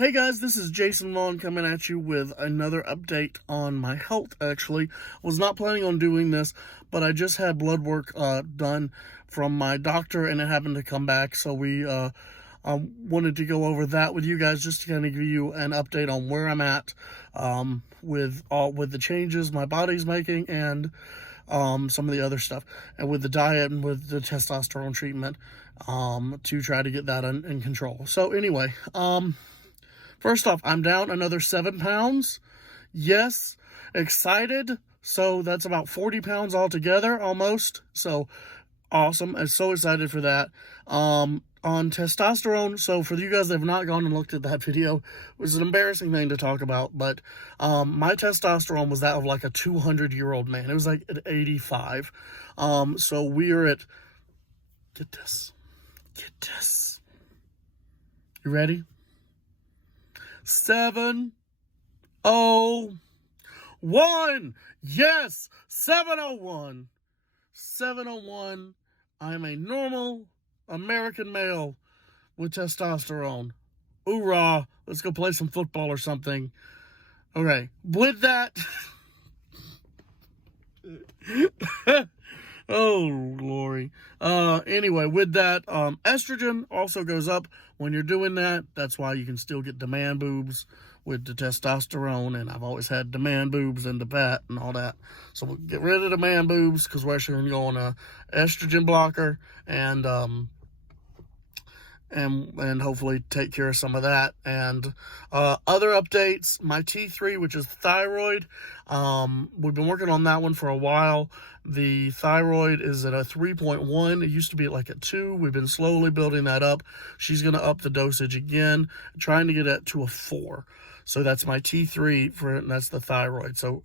Hey guys, this is Jason Vaughn coming at you with another update on my health. Actually, was not planning on doing this, but I just had blood work done from my doctor, and it happened to come back. So we wanted to go over that with you guys, just to kind of give you an update on where I'm at with the changes my body's making, and some of the other stuff, and with the diet and with the testosterone treatment to try to get that in control. So anyway, first off, I'm down another 7 pounds. Yes, excited. So that's about 40 pounds altogether, almost. So awesome. I'm so excited for that. On testosterone, so for you guys that have not gone and looked at that video, it was an embarrassing thing to talk about, but my testosterone was that of like a 200-year-old man. It was like at 85. So we are at, get this. You ready? 701. Yes, 701. 701. I'm a normal American male with testosterone. Hoorah. Let's go play some football or something. Okay. With that. Oh, glory. Anyway, with that, estrogen also goes up when you're doing that. That's why you can still get demand boobs with the testosterone, and I've always had demand boobs and the bat and all that. So we'll get rid of the man boobs because we're actually going to go on a estrogen blocker and hopefully take care of some of that. And other updates, my T3, which is thyroid, we've been working on that one for a while. The thyroid is at a 3.1. It used to be at like a 2. We've been slowly building that up. She's going to up the dosage again, trying to get it to a 4. So that's my T3 for it, and that's the thyroid. So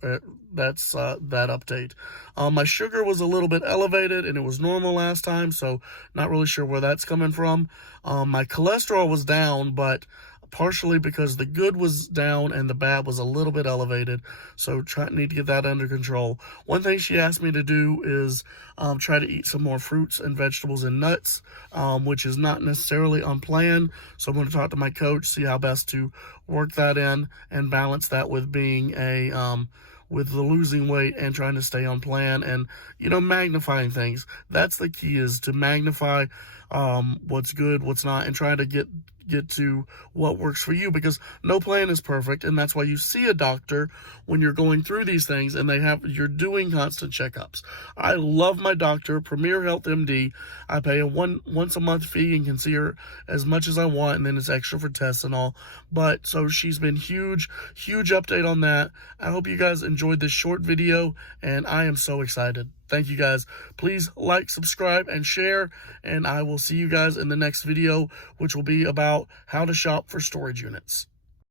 that's that update. My sugar was a little bit elevated, and it was normal last time, so not really sure where that's coming from. My cholesterol was down, but partially because the good was down and the bad was a little bit elevated, so need to get that under control. One thing she asked me to do is try to eat some more fruits and vegetables and nuts, which is not necessarily on plan, so I'm going to talk to my coach, see how best to work that in and balance that with being with the losing weight and trying to stay on plan, and magnifying things. That's the key, is to magnify what's good, what's not, and try to get to what works for you, because no plan is perfect, and that's why you see a doctor when you're going through these things, and you're doing constant checkups. I love my doctor, Premier Health MD. I pay a once a month fee and can see her as much as I want, and then it's extra for tests and all. But so she's been huge update on that. I hope you guys enjoyed this short video, and I am so excited. Thank you guys. Please like, subscribe, and share, and I will see you guys in the next video, which will be about how to shop for storage units.